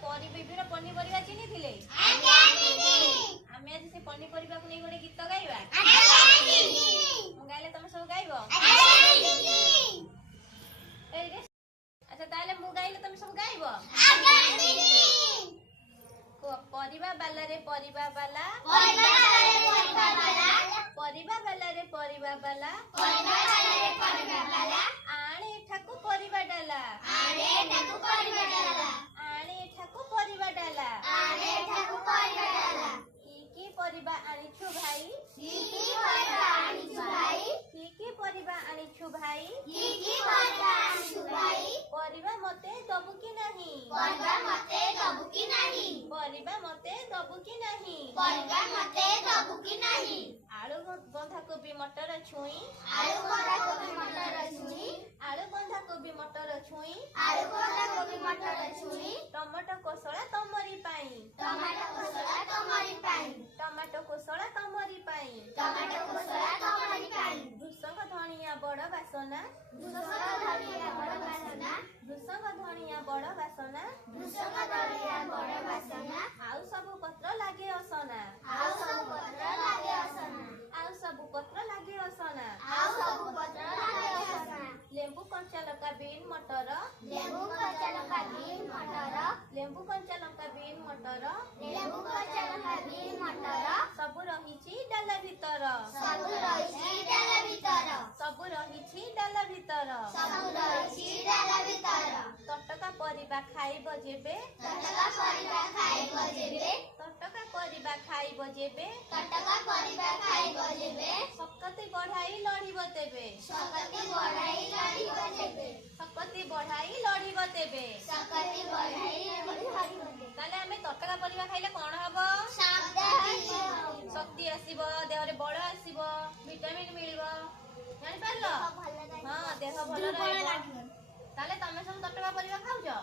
विभिन्न पनीपरिया चिन्ही थिले आमे आज से पनीपरिया को नहीं गोटे गीत गाइबा मु गाइले तुम सब गाइबो अच्छा ताले मु गाइले तुम सब गाइबो परिबा बाला रे परिबा बाला परिबा बाला रे परिबा बाला आणे ठाकु परिबा डाला आणे ठाकु परिबा डाला की परिबा आनिछु भाई की परिबा आनिछु भाई परिबा मते दबु की नहीं परिबा मते दबु की नहीं आलू बंधा कोबी मटर छुई टमाटो कोसला तमरी पाई भृषंग धनिया बड़ बासना आउ सबु पत्र लागे असना लेंबू कंचा लंका बीन मटर सबु रहिछि डाला भीतर तटका परिबा खाइब जेबे सकती बढ़ाई लड़िब तेबे ताले आमे तटका परिबा खाइले कोन हबो शक्ति आसीबो देह रे बळ आसीबो विटामिन मिलिबो जानि पारलो हां देह भलो रहइबो ताले तमे सब तटका परिबा खाउजो